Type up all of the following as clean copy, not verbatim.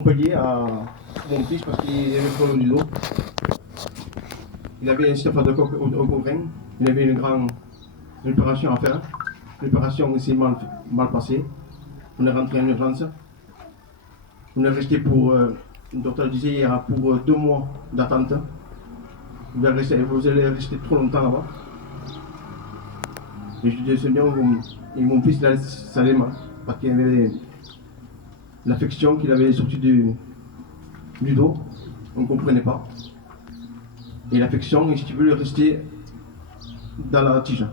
Montpellier à mon fils parce qu'il avait le problème du dos. Il avait un staphylocoque au rein. Il avait une opération à faire. L'opération s'est mal passée. On est rentré en urgence. On est resté pour, le docteur disait, il y aura pour 2 mois d'attente. Vous allez rester trop longtemps là-bas. Et je dis au Seigneur, et mon fils, là, ça allait mal. Parce qu'il avait l'affection qu'il avait sortie du dos, on ne comprenait pas. Et l'affection, si tu veux, rester dans la tige.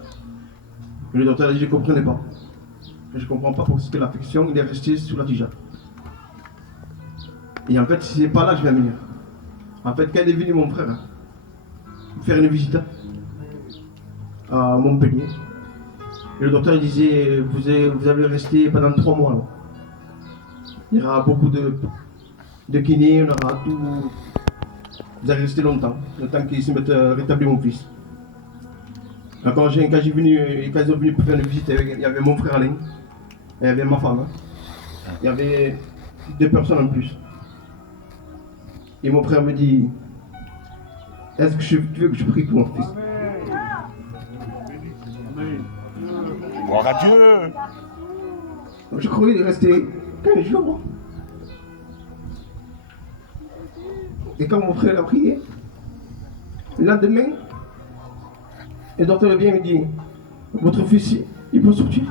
Et le docteur a dit, je ne comprenais pas. Je ne comprends pas pourquoi c'était l'affection, il est resté sous la tige. Et en fait, c'est pas là que je viens venir. En fait, quand est venu mon frère faire une visite à Montpellier, et le docteur disait, vous allez rester pendant 3 mois. Là. Il y aura beaucoup de kinés, on aura tout. Vous allez rester longtemps, le temps qu'ils se mettent à rétablir mon fils. Quand ils sont venus pour faire une visite, il y avait mon frère Alain, il y avait ma femme, il y avait 2 personnes en plus. Et mon frère me dit, est-ce que tu veux que je prie pour mon fils? Gloire à Dieu. Je croyais qu'il restait 15 jours. Et quand mon frère a prié, le lendemain, le docteur vient et me dit, votre fils, il peut sortir.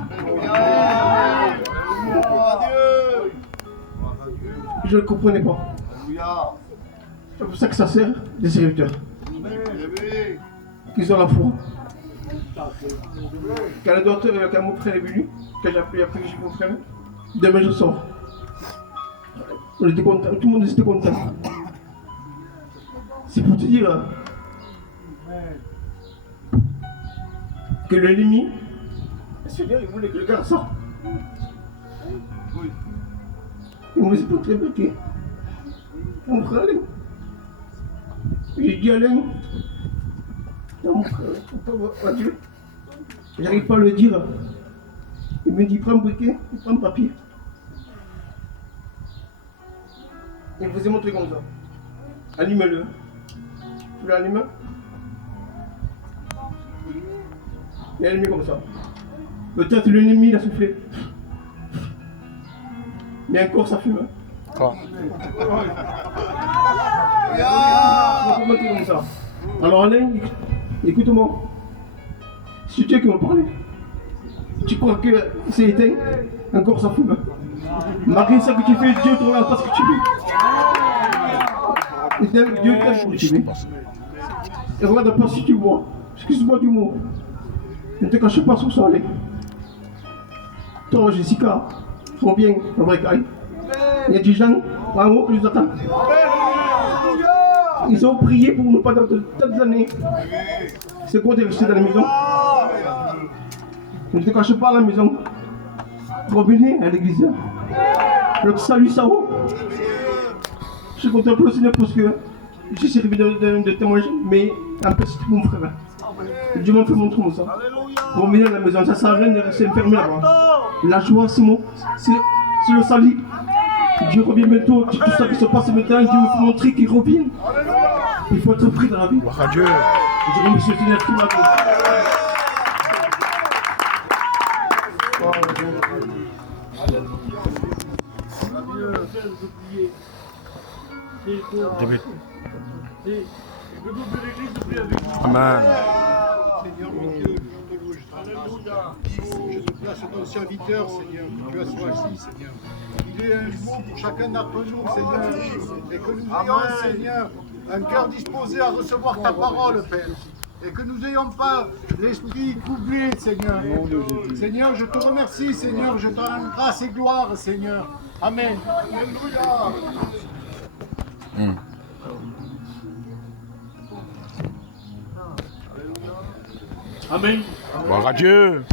Je ne comprenais pas. C'est pour ça que ça sert des serviteurs. Qu'ils ont la foi. Quand le docteur, quand mon frère est venu, quand j'ai appris chez mon frère, demain je sors. On était content, tout le monde était content. C'est pour te dire que l'ennemi, le Seigneur, il voulait que le gars sorte. Il me laissait pas très bloqué. Mon frère, Alain. J'ai dit Alain, non, mon frère, adieu. J'arrive pas à le dire. Il me dit prends un briquet, prends un papier. Il me faisait montrer comme ça. Allume-le. Tu l'allumes? Il a allumé comme ça. Peut-être l'ennemi l'a soufflé. Mais encore ça fume. Quoi? On peut monter comme ça. Alors Alain, écoute-moi. C'est Dieu qui m'a parlé. Tu crois que c'est éteint? Encore ça fume. Malgré ça que tu fais, Dieu te regarde pas ce que tu fais. Dieu t'aime ce que tu fais. Et regarde pas si tu vois. Excuse-moi du mot. Ne te cache pas sous ça, Alain. Toi, Jessica, faut bien, la vraie caille. Il y a des gens en haut qui nous attendent. Ils ont prié pour nous pendant tant d'années. C'est quoi de rester dans la maison? Ne te cache pas à la maison. Revenez à l'église. Le salut, ça va. Je suis content pour le Seigneur parce que je suis servi de témoignage, mais en fait, c'est mon frère. Dieu m'a fait montrer ça. Revenez à la maison, ça sert à rien de rester enfermé là-bas. La joie, c'est le salut. Dieu revient bientôt, tout ça qui se passe maintenant, Dieu me fait montrer qu'il revient. Il faut être pris dans la vie. Gloire à Dieu. Je remercie le Seigneur qui m'a dit. Amen. Seigneur mon Dieu, je te loue, je te remercie. Je te place ton serviteur, Seigneur, que tu assois ici, Seigneur. Il est un mot pour chacun d'entre nous, Seigneur, et que nous ayons, Seigneur, un cœur disposé à recevoir ta parole, Père. Et que nous n'ayons pas l'esprit troublé, Seigneur. Seigneur, je te remercie, Seigneur, je te rends grâce et gloire, Seigneur. Amen. Alléluia. Amen. Gloire à Dieu.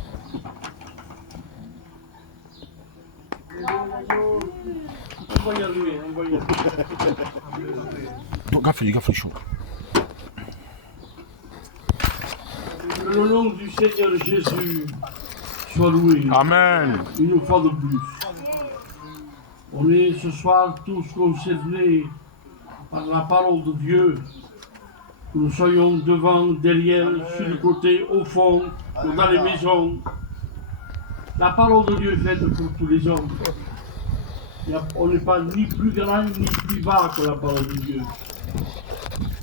On va y aller, on va y aller. Gaffe, chaud. Que le nom du Seigneur Jésus soit loué. Amen. Une fois de plus. On est ce soir tous concernés par la parole de Dieu. Que nous soyons devant, derrière, sur le côté, au fond, ou dans les maisons. La parole de Dieu est faite pour tous les hommes. On n'est pas ni plus grand ni plus bas que la parole de Dieu.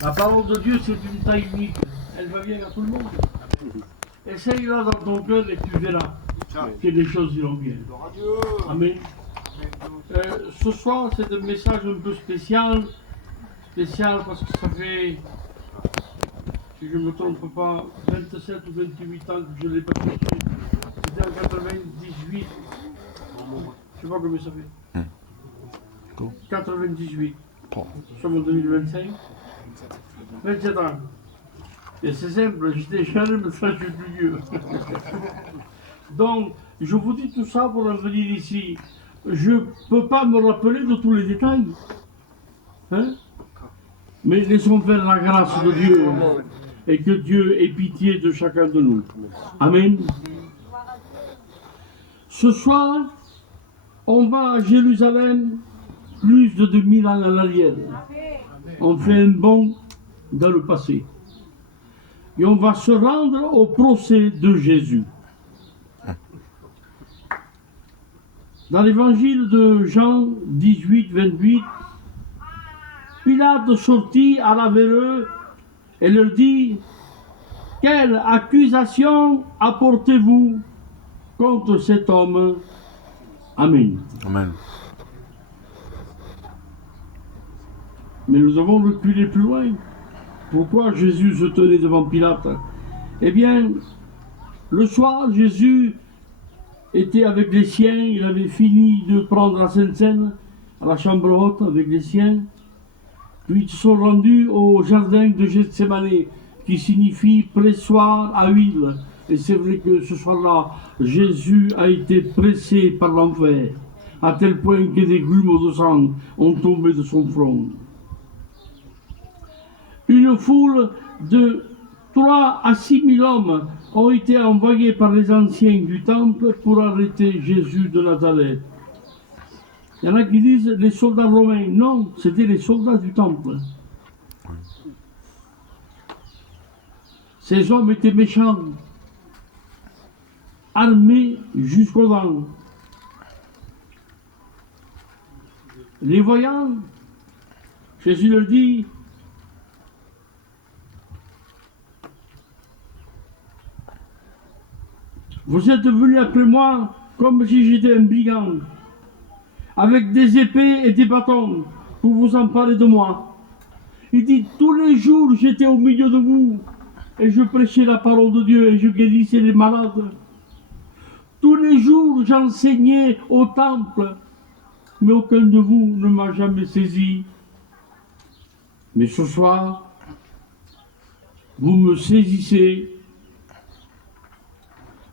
La parole de Dieu, c'est une taille unique. Elle va bien à tout le monde. Essaye-la dans ton cœur et tu verras que les choses iront bien. Amen. Ce soir, c'est un message un peu spécial. Spécial parce que ça fait, si je ne me trompe pas, 27 ou 28 ans que je ne l'ai pas fait. C'était en 98. Je ne sais pas combien ça fait. 98. Nous sommes en 2025. 27 ans. Et c'est simple, j'étais jeune, mais ça je suis plus vieux. Donc, je vous dis tout ça pour en venir ici. Je ne peux pas me rappeler de tous les détails. Hein? Mais laissons faire la grâce de Dieu. Et que Dieu ait pitié de chacun de nous. Amen. Ce soir, on va à Jérusalem plus de 2000 ans à l'arrière. On fait un bond dans le passé. Et on va se rendre au procès de Jésus. Dans l'évangile de Jean 18, 28, Pilate sortit à la eux et leur dit: quelle accusation apportez-vous contre cet homme? Amen. Amen. Mais nous avons reculé plus loin. Pourquoi Jésus se tenait devant Pilate? Eh bien, le soir, Jésus était avec les siens, il avait fini de prendre la Sainte Seine à la chambre haute avec les siens. Puis ils sont rendus au jardin de Gethsémane, qui signifie pressoir à huile. Et c'est vrai que ce soir-là, Jésus a été pressé par l'enfer, à tel point que des grumeaux de sang ont tombé de son front. Une foule de 3 à 6 000 hommes ont été envoyés par les anciens du temple pour arrêter Jésus de Nazareth. Il y en a qui disent les soldats romains. Non, c'était les soldats du temple. Ces hommes étaient méchants, armés jusqu'aux dents. Les voyant, Jésus leur dit: vous êtes venus après moi comme si j'étais un brigand, avec des épées et des bâtons pour vous emparer de moi. Il dit: tous les jours j'étais au milieu de vous et je prêchais la parole de Dieu et je guérissais les malades. Tous les jours j'enseignais au temple, mais aucun de vous ne m'a jamais saisi. Mais ce soir, vous me saisissez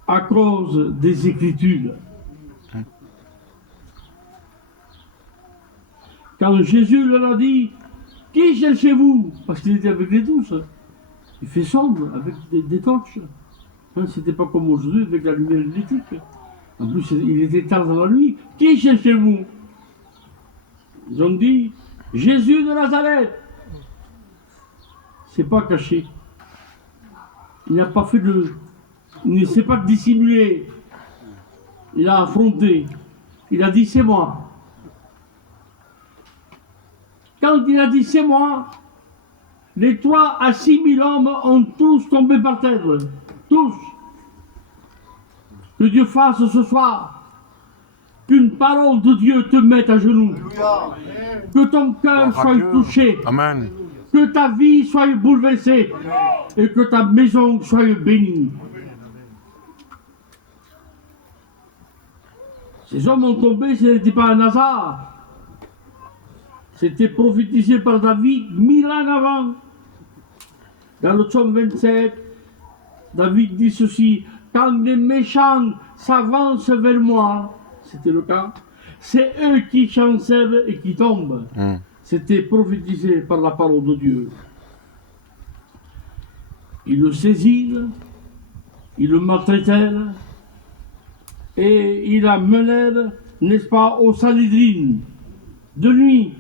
à cause des Écritures. Quand Jésus leur a dit: qui cherchez-vous? Parce qu'il était avec les 12. Il fait sombre avec des torches. Hein, c'était pas comme aujourd'hui avec la lumière électrique. En plus, il était tard dans la nuit. Qui cherchez-vous? Ils ont dit: Jésus de Nazareth. C'est pas caché. Il n'a pas fait de... Il ne s'est pas dissimulé. Il a affronté. Il a dit: c'est moi. Quand il a dit: c'est moi, les 3 à 6 000 hommes ont tous tombé par terre. Tous. Que Dieu fasse ce soir qu'une parole de Dieu te mette à genoux. Que ton cœur soit touché. Amen. Que ta vie soit bouleversée. Et que ta maison soit bénie. Ces hommes ont tombé, ce n'était pas un hasard. C'était prophétisé par David 1000 ans avant. Dans le psaume 27, David dit ceci: quand les méchants s'avancent vers moi, c'était le cas, c'est eux qui chancellent et qui tombent. C'était prophétisé par la parole de Dieu. Ils le saisirent, ils le maltraitèrent, et ils la menèrent, n'est-ce pas, au Sanhédrin. de nuit.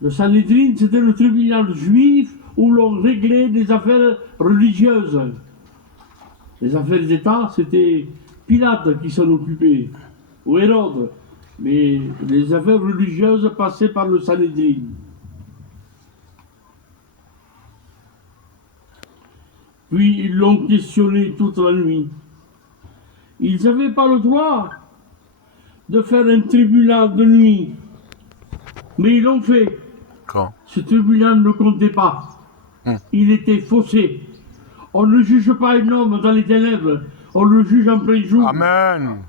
Le Sanhédrin, c'était le tribunal juif où l'on réglait des affaires religieuses. Les affaires d'État, c'était Pilate qui s'en occupait, ou Hérode. Mais les affaires religieuses passaient par le Sanhédrin. Puis ils l'ont questionné toute la nuit. Ils n'avaient pas le droit de faire un tribunal de nuit. Mais ils l'ont fait. Quand? Ce tribunal ne comptait pas. Il était faussé. On ne juge pas un homme dans les ténèbres, on le juge en plein jour. Amen.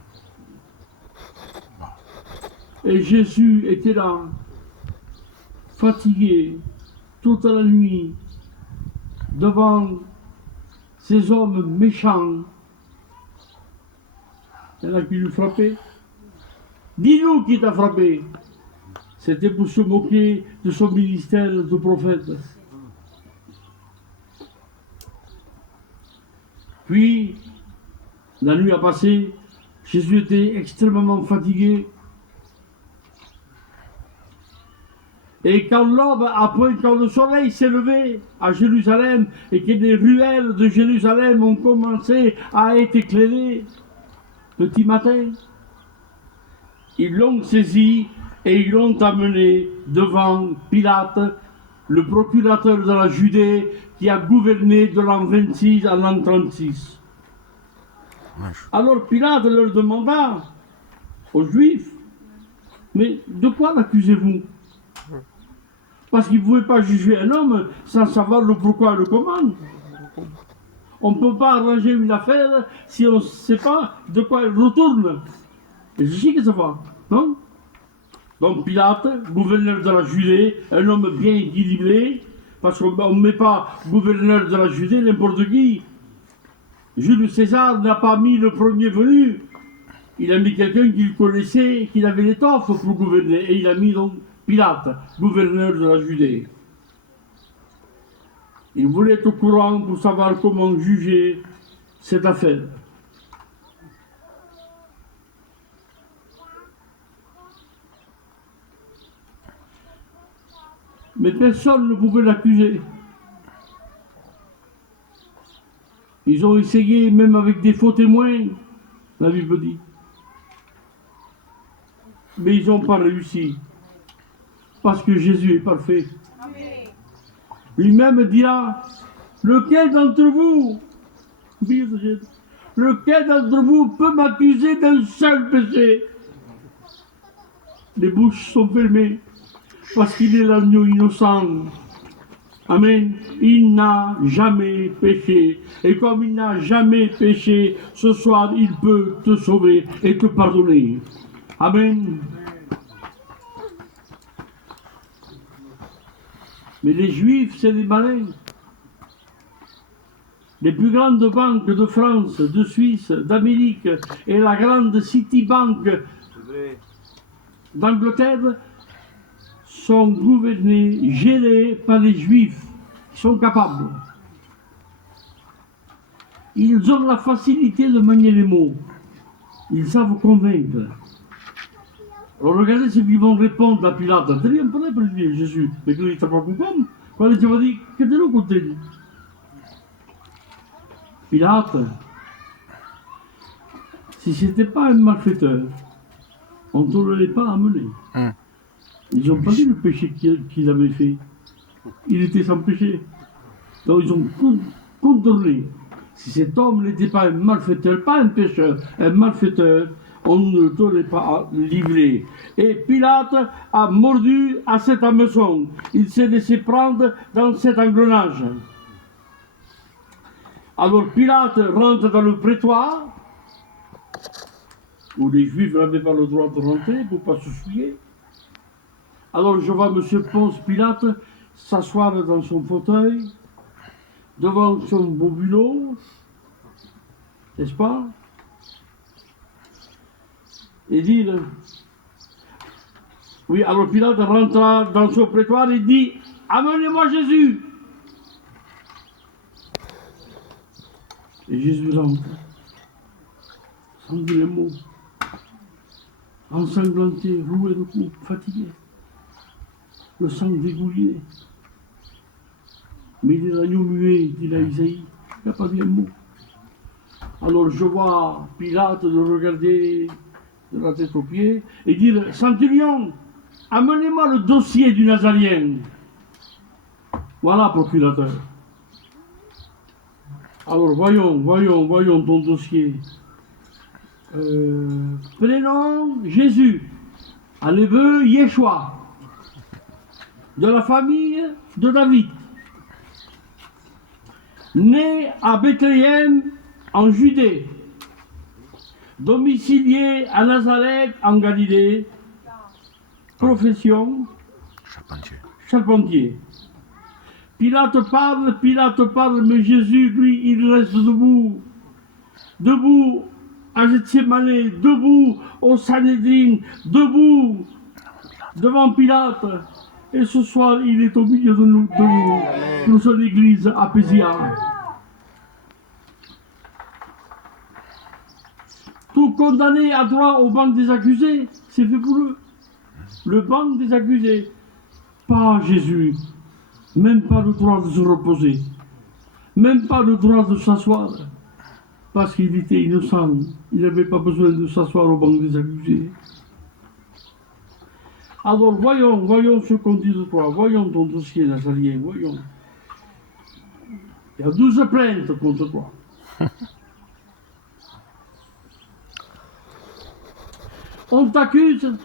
Et Jésus était là, fatigué, toute la nuit, devant ces hommes méchants. Il y en a qui lui frappaient. Dis-nous qui t'a frappé. C'était pour se moquer de son ministère de prophète. Puis, la nuit a passé, Jésus était extrêmement fatigué. Et quand l'aube, après, quand le soleil s'est levé à Jérusalem et que les ruelles de Jérusalem ont commencé à être éclairées, petit matin, ils l'ont saisi et ils l'ont amené devant Pilate, le procurateur de la Judée qui a gouverné de l'an 26 à l'an 36. Alors Pilate leur demanda aux Juifs, mais de quoi l'accusez-vous? Parce qu'il ne pouvait pas juger un homme sans savoir le pourquoi et le comment. On ne peut pas arranger une affaire si on ne sait pas de quoi elle retourne. Et je sais que ça va, non? Donc Pilate, gouverneur de la Judée, un homme bien équilibré, parce qu'on ne met pas gouverneur de la Judée n'importe qui. Jules César n'a pas mis le premier venu. Il a mis quelqu'un qu'il connaissait, qu'il avait l'étoffe pour gouverner. Et il a mis donc Pilate, gouverneur de la Judée. Il voulait être au courant pour savoir comment juger cette affaire. Mais personne ne pouvait l'accuser. Ils ont essayé, même avec des faux témoins, la Bible dit. Mais ils n'ont pas réussi. Parce que Jésus est parfait. Lui-même dira, lequel d'entre vous, peut m'accuser d'un seul péché? Les bouches sont fermées. Parce qu'il est l'agneau innocent. Amen. Il n'a jamais péché. Et comme il n'a jamais péché, ce soir, il peut te sauver et te pardonner. Amen. Mais les Juifs, c'est des malins. Les plus grandes banques de France, de Suisse, d'Amérique et la grande Citibank d'Angleterre sont gouvernés, gérés par les Juifs, qui sont capables. Ils ont la facilité de manier les mots. Ils savent convaincre. Alors regardez ce qu'ils vont répondre à Pilate. Tenez, on pourrait prévenir Jésus, mais qu'il ne t'a pas compris. Quand il va dire, que de l'autre côté. Pilate, si ce n'était pas un malfaiteur, on ne te l'aurait pas amené. Ils n'ont pas dit le péché qu'il avait fait. Il était sans péché. Donc ils ont contrôlé. Si cet homme n'était pas un malfaiteur, pas un pécheur, un malfaiteur, on ne t'aurait pas livré. Et Pilate a mordu à cet hameçon. Il s'est laissé prendre dans cet engrenage. Alors Pilate rentre dans le prétoire, où les Juifs n'avaient pas le droit de rentrer pour ne pas se souiller. Alors je vois M. Ponce Pilate s'asseoir dans son fauteuil, devant son beau bulot, n'est-ce pas? Et dire, oui, alors Pilate rentra dans son prétoire et dit, amenez-moi Jésus. Et Jésus rentre, sans dire un mot. ensanglanté, roué de coups, fatigué, le sang dégouliné. Mais il est l'agneau muet, dit la Isaïe, il n'a pas dit un mot. Alors je vois Pilate le regarder de la tête aux pieds et dire, Centurion, amenez-moi le dossier du Nazarien. Voilà, procurateur. Alors voyons ton dossier. Prénom, Jésus. En hébreu, Yeshua. De la famille de David. Né à Bethléem, en Judée. Domicilié à Nazareth, en Galilée. Profession, charpentier. Pilate parle, mais Jésus, lui, il reste debout. Debout à Gethsémane, debout au Sanhédrin, debout devant Pilate. Et ce soir, il est au milieu de nous. Nous sommes l'église à Pésia. Tout condamné a droit au banc des accusés, c'est fait pour eux. Le banc des accusés. Pas Jésus. Même pas le droit de se reposer. Même pas le droit de s'asseoir. Parce qu'il était innocent. Il n'avait pas besoin de s'asseoir au banc des accusés. Alors voyons ce qu'on dit de toi. Voyons ton dossier nazarien. Voyons. Il y a 12 plaintes contre toi. On t'accuse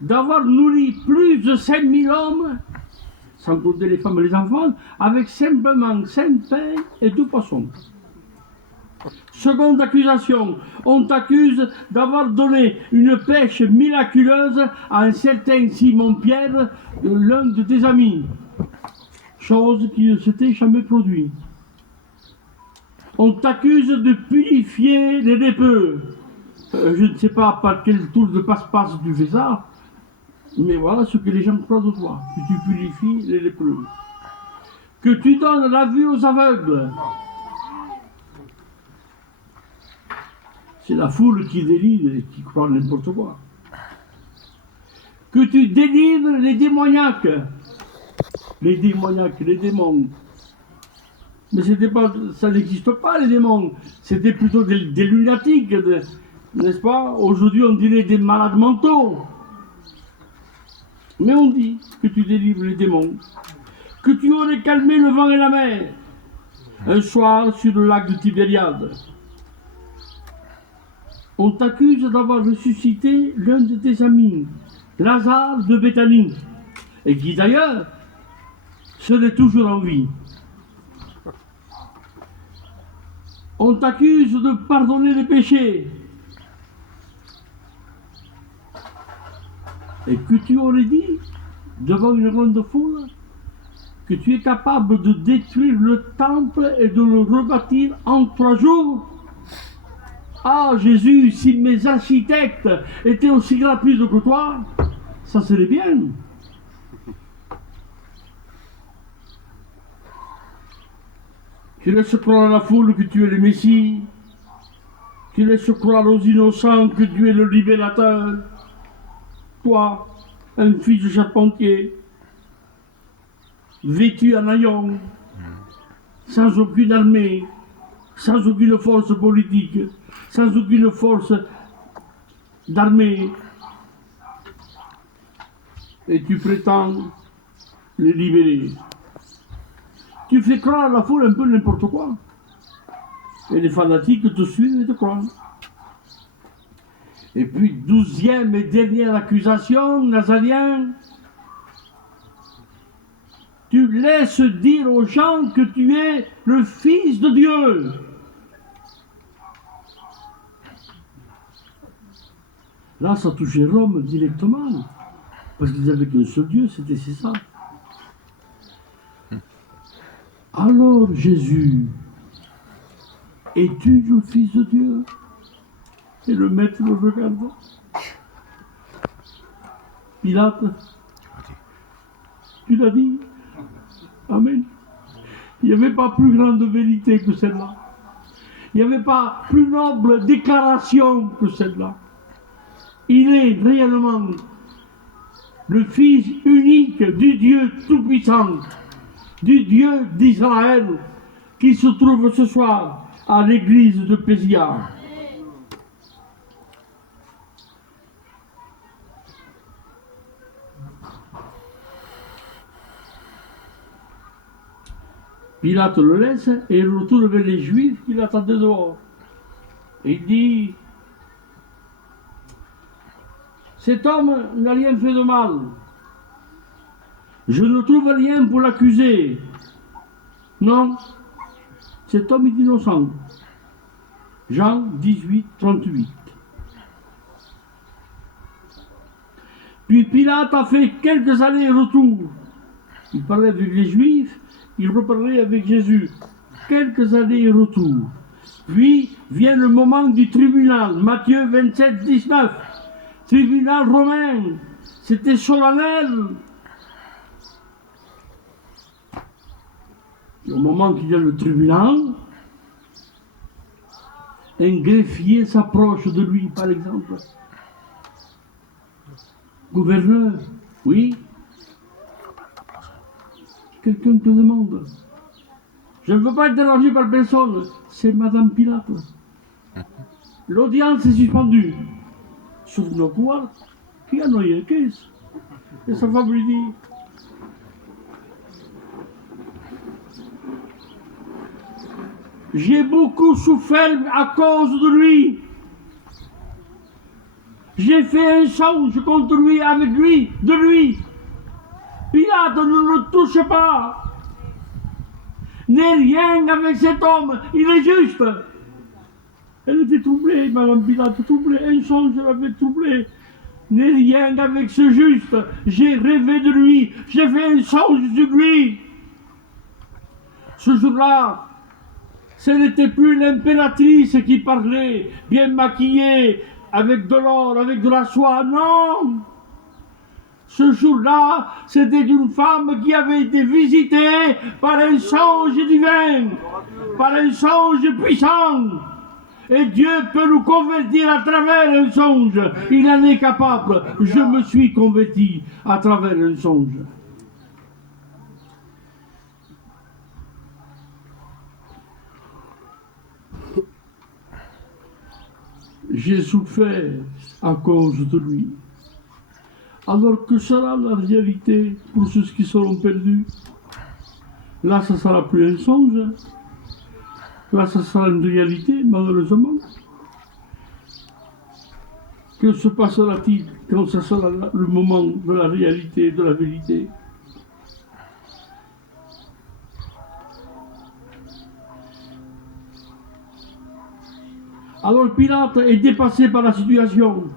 d'avoir nourri plus de 5000 hommes, sans compter les femmes et les enfants, avec simplement 5 pains et 2 poissons. Seconde accusation, on t'accuse d'avoir donné une pêche miraculeuse à un certain Simon-Pierre, l'un de tes amis, chose qui ne s'était jamais produite. On t'accuse de purifier les lépreux. Je ne sais pas par quel tour de passe-passe tu fais ça, mais voilà ce que les gens croient de toi, que tu purifies les lépreux. Que tu donnes la vue aux aveugles. C'est la foule qui délire et qui croit n'importe quoi. Que tu délivres les démoniaques. Les démoniaques, les démons. Mais c'était pas, ça n'existe pas les démons. C'était plutôt des lunatiques, n'est-ce pas? Aujourd'hui on dirait des malades mentaux. Mais on dit que tu délivres les démons. Que tu aurais calmé le vent et la mer. Un soir sur le lac de Tibériade. On t'accuse d'avoir ressuscité l'un de tes amis, Lazare de Béthanie, et qui d'ailleurs serait toujours en vie. On t'accuse de pardonner les péchés. Et que tu aurais dit, devant une grande foule, que tu es capable de détruire le temple et de le rebâtir en 3 jours. Ah Jésus, si mes architectes étaient aussi rapides que toi, ça serait bien. Tu laisses croire à la foule que tu es le Messie. Tu laisses croire aux innocents que tu es le libérateur. Toi, un fils de charpentier, vêtu en haillons, sans aucune armée, sans aucune force politique, sans aucune force d'armée, et tu prétends les libérer. Tu fais croire à la foule un peu n'importe quoi. Et les fanatiques te suivent et te croient. Et puis, 12e et dernière accusation, Nazarien, tu laisses dire aux gens que tu es le Fils de Dieu. Là, ça touchait Rome directement, parce qu'ils avaient qu'un seul Dieu, c'était ça. Alors, Jésus, es-tu le Fils de Dieu? Et le maître le regarde. Pilate, tu l'as dit? Amen. Il n'y avait pas plus grande vérité que celle-là. Il n'y avait pas plus noble déclaration que celle-là. il est réellement le Fils unique du Dieu Tout-Puissant, du Dieu d'Israël, qui se trouve ce soir à l'église de Pézia. Pilate le laisse et il retourne vers les Juifs qui l'attendaient dehors. Et il dit, cet homme n'a rien fait de mal. Je ne trouve rien pour l'accuser. Non, cet homme est innocent. Jean 18, 38. Puis Pilate a fait quelques allers-retours. Il parlait avec les Juifs, il reparlait avec Jésus. Quelques allers-retours. Puis vient le moment du tribunal, Matthieu 27, 19. Tribunal romain, c'était solennel. Et au moment qu'il y a le tribunal, un greffier s'approche de lui, par exemple. Gouverneur, oui. Quelqu'un te demande. Je ne veux pas être dérangé par personne. C'est Madame Pilate. L'audience est suspendue. Sur le pouvoir, qui a noyé qu'est-ce? Et sa femme lui dit, j'ai beaucoup souffert à cause de lui. J'ai fait un songe contre lui, avec lui, de lui. Pilate ne le touche pas. N'est rien avec cet homme, il est juste. Elle était troublée, Madame Pilate, troublée, un songe l'avait troublée. N'est rien avec ce juste, j'ai rêvé de lui, j'ai fait un songe sur lui. Ce jour-là, ce n'était plus l'impératrice qui parlait, bien maquillée, avec de l'or, avec de la soie, non. Ce jour-là, c'était une femme qui avait été visitée par un songe divin, par un songe puissant. Et Dieu peut nous convertir à travers un songe. Il en est capable. Je me suis converti à travers un songe. J'ai souffert à cause de lui. Alors que sera la réalité pour ceux qui seront perdus? Là, ça ne sera plus un songe. Là, ça sera une réalité, malheureusement. Que se passera-t-il quand ce sera le moment de la réalité, de la vérité? Alors Pilate est dépassé par la situation.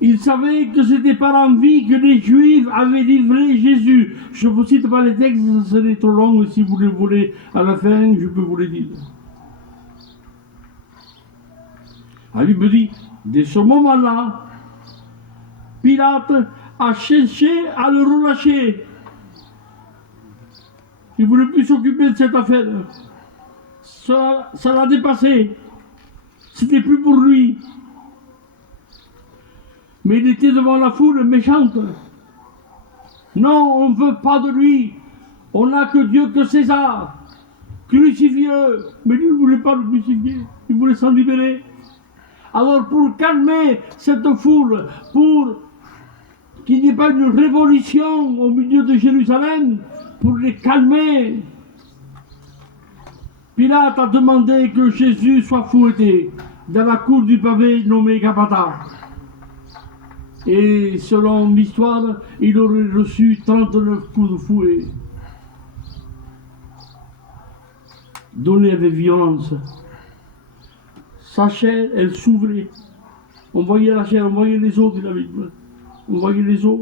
Il savait que c'était par envie que les Juifs avaient livré Jésus. Je ne vous cite pas les textes, ça serait trop long, mais si vous le voulez à la fin, je peux vous les dire. La Bible dit, dès ce moment-là, Pilate a cherché à le relâcher. Il ne voulait plus s'occuper de cette affaire. Ça l'a dépassé. C'était plus pour lui. Mais il était devant la foule méchante. Non, on ne veut pas de lui. On n'a que Dieu, que César. Crucifiez-le. Mais lui, il ne voulait pas le crucifier. Il voulait s'en libérer. Alors pour calmer cette foule, pour qu'il n'y ait pas une révolution au milieu de Jérusalem, pour les calmer, Pilate a demandé que Jésus soit fouetté dans la cour du pavé nommée Gabata. Et selon l'histoire, il aurait reçu 39 coups de fouet, donnés avec violence. Sa chair, elle s'ouvrait. On voyait la chair, on voyait les os de la Bible. On voyait les os.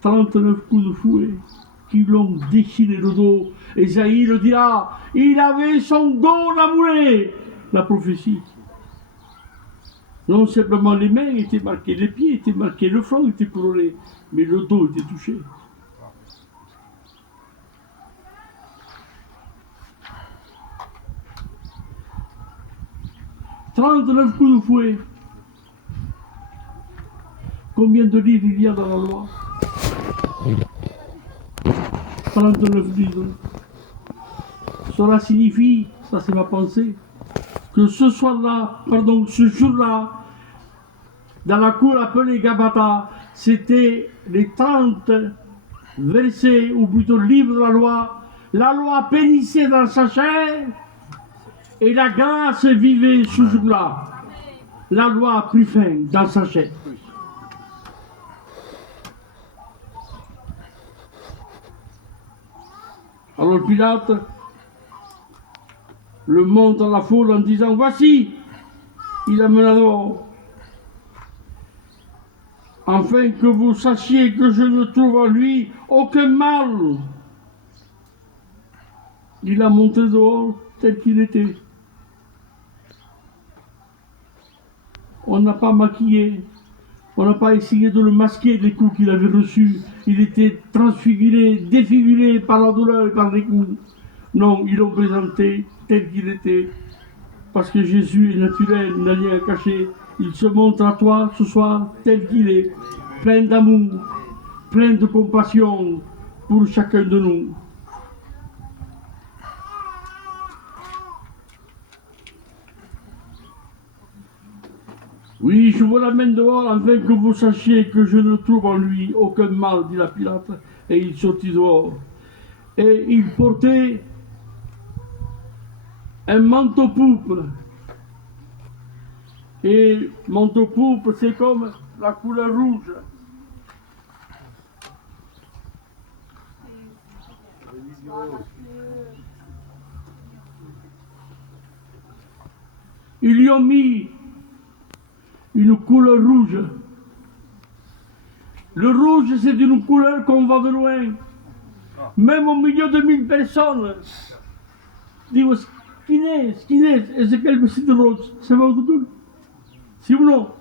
39 coups de fouet qui l'ont déchiré le dos. Ésaïe le dira, il avait son dos labouré. La prophétie. Non simplement les mains étaient marquées, les pieds étaient marqués, le front était coloré, mais le dos était touché. 39 coups de fouet. Combien de livres il y a dans la loi? 39 livres. Cela signifie, ça c'est ma pensée, que ce soir-là, pardon, ce jour-là, dans la cour appelée Gabata, c'était les 30 versets, ou plutôt livres de la loi. La loi pénissait dans sa chair et la grâce vivait ce jour-là. La loi a pris fin dans sa chair. Alors Pilate le monte à la foule en disant: voici, il amène à dehors, afin que vous sachiez que je ne trouve en lui aucun mal. Il l'a monté dehors tel qu'il était. On n'a pas maquillé, on n'a pas essayé de le masquer des coups qu'il avait reçus. Il était transfiguré, défiguré par la douleur et par les coups. Non, ils l'ont présenté tel qu'il était. Parce que Jésus est naturel, il n'a rien à cacher. Il se montre à toi ce soir tel qu'il est, plein d'amour, plein de compassion pour chacun de nous. Oui, je vous l'amène dehors afin que vous sachiez que je ne trouve en lui aucun mal, dit la Pilate. Et il sortit dehors. Et il portait un manteau pourpre. Et manteau pourpre, c'est comme la couleur rouge. Ils lui ont mis une couleur rouge. Le rouge, c'est une couleur qu'on voit de loin. Même au milieu de 1000 personnes. Digo, ¿quién es? Es aquel vestido rojo. ¿Se va de tout? Si ou non?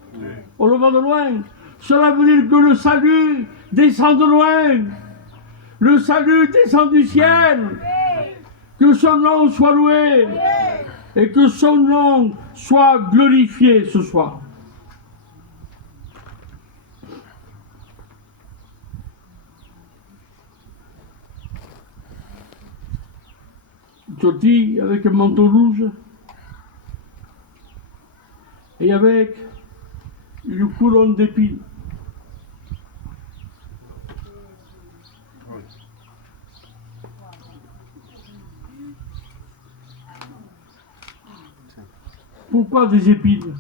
On le voit de loin. Cela veut dire que le salut descend de loin. Le salut descend du ciel. Que son nom soit loué. Et que son nom soit glorifié ce soir. Sorti avec un manteau rouge et avec une couronne d'épines. Pourquoi des épines?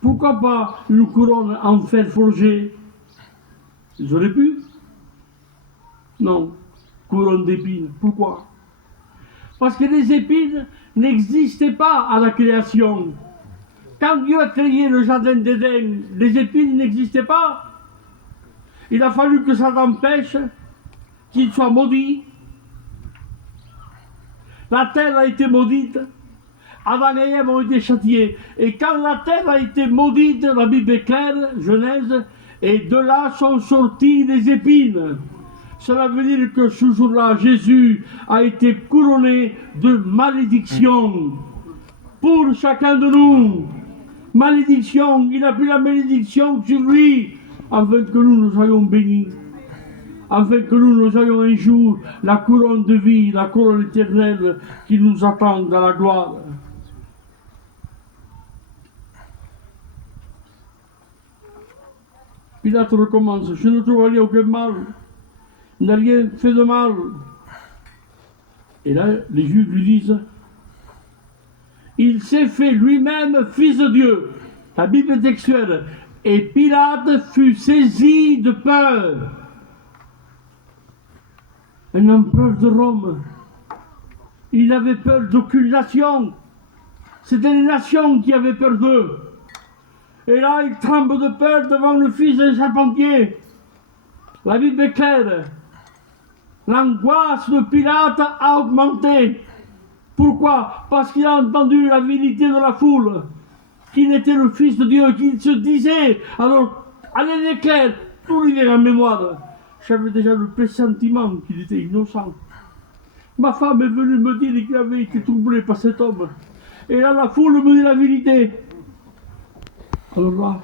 Pourquoi pas une couronne en fer forgé? Ils auraient pu? Non, couronne d'épines. Pourquoi? Parce que les épines n'existaient pas à la création. Quand Dieu a créé le jardin d'Éden, les épines n'existaient pas. Il a fallu que Satan pêche, qu'il soit maudit. La terre a été maudite. Adam et Ève ont été châtiés. Et quand la terre a été maudite, la Bible est claire, Genèse, et de là sont sorties les épines. Cela veut dire que ce jour-là, Jésus a été couronné de malédiction pour chacun de nous. Malédiction, il a pris la malédiction sur lui, afin que nous soyons bénis, afin que nous ayons un jour la couronne de vie, la couronne éternelle qui nous attend dans la gloire. Pilate recommence: je ne trouve rien aucun mal. Il n'a rien fait de mal. Et là, les Juifs lui disent: il s'est fait lui-même fils de Dieu. La Bible est textuelle. Et Pilate fut saisi de peur. Un empereur de Rome. Il n'avait peur d'aucune nation. C'était les nations qui avaient peur d'eux. Et là, il tremble de peur devant le fils d'un charpentier. La Bible est claire. L'angoisse de Pilate a augmenté. Pourquoi? Parce qu'il a entendu la vérité de la foule, qu'il était le Fils de Dieu, qu'il se disait. Alors, à l'éclair, tout lui vient en mémoire. J'avais déjà le pressentiment qu'il était innocent. Ma femme est venue me dire qu'il avait été troublé par cet homme. Et là, la foule me dit la vérité. Alors là,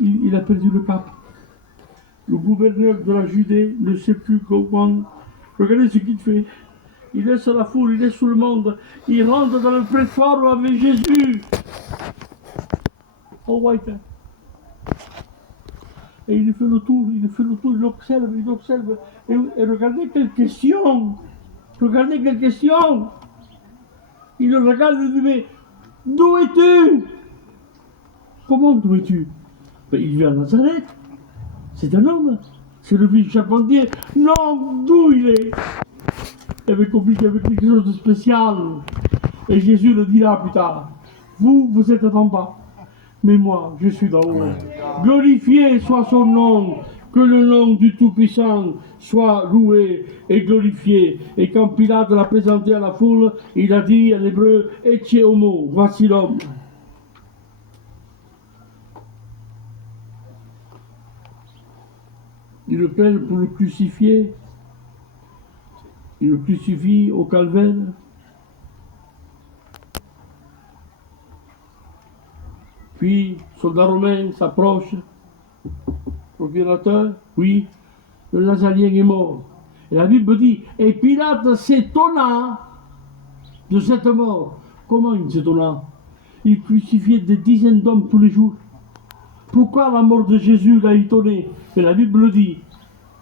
il a perdu le cap. Le gouverneur de la Judée ne sait plus comment. Regardez ce qu'il fait. Il laisse la foule, il laisse tout le monde. Il rentre dans le prétoire avec Jésus. Oh, white. Et il fait le tour, il l'observe. Et regardez quelle question. Regardez quelle question. Il le regarde et lui dit, mais d'où es-tu? Comment d'où es-tu? Ben, il vient à Nazareth. C'est un homme. C'est le fils charpentier. Non, d'où il est? Il avait compris qu'il y avait quelque chose de spécial. Et Jésus le dira plus tard. Vous êtes en bas. Mais moi, je suis d'en haut. Glorifié soit son nom. Que le nom du Tout-Puissant soit loué et glorifié. Et quand Pilate l'a présenté à la foule, il a dit en hébreu, Ecce homo, voici l'homme. Ils le prennent pour le crucifier. Ils le crucifient au calvaire. Puis, soldat romain s'approche. Procurateur, oui, le Nazarien est mort. Et la Bible dit, et Pilate s'étonna de cette mort. Comment il s'étonna? Il crucifiait des dizaines d'hommes tous les jours. Pourquoi la mort de Jésus l'a étonné? Et la Bible le dit,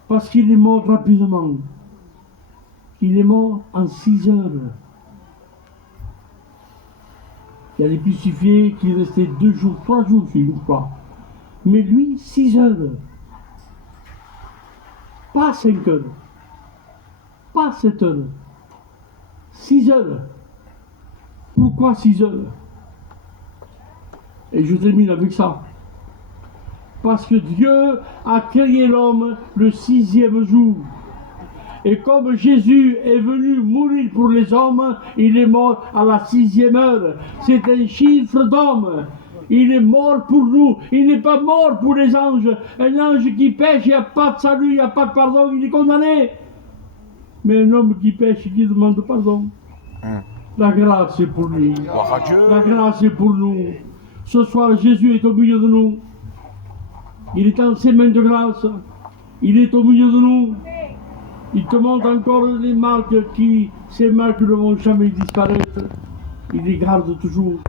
parce qu'il est mort rapidement. Il est mort en 6 heures. Il y a des crucifiés qui restaient 2 jours, 3 jours, je crois. Mais lui, 6 heures. Pas 5 heures. Pas 7 heures. 6 heures. Pourquoi 6 heures? Et je termine avec ça. Parce que Dieu a créé l'homme le 6e jour. Et comme Jésus est venu mourir pour les hommes, il est mort à la 6e heure. C'est un chiffre d'homme. Il est mort pour nous. Il n'est pas mort pour les anges. Un ange qui pêche, il n'y a pas de salut, il n'y a pas de pardon, il est condamné. Mais un homme qui pêche, qui demande pardon. La grâce est pour lui. Gloire à Dieu. La grâce est pour nous. Ce soir, Jésus est au milieu de nous. Il est en ses mains de grâce. Il est au milieu de nous. Il te montre encore les marques ces marques ne vont jamais disparaître. Il les garde toujours.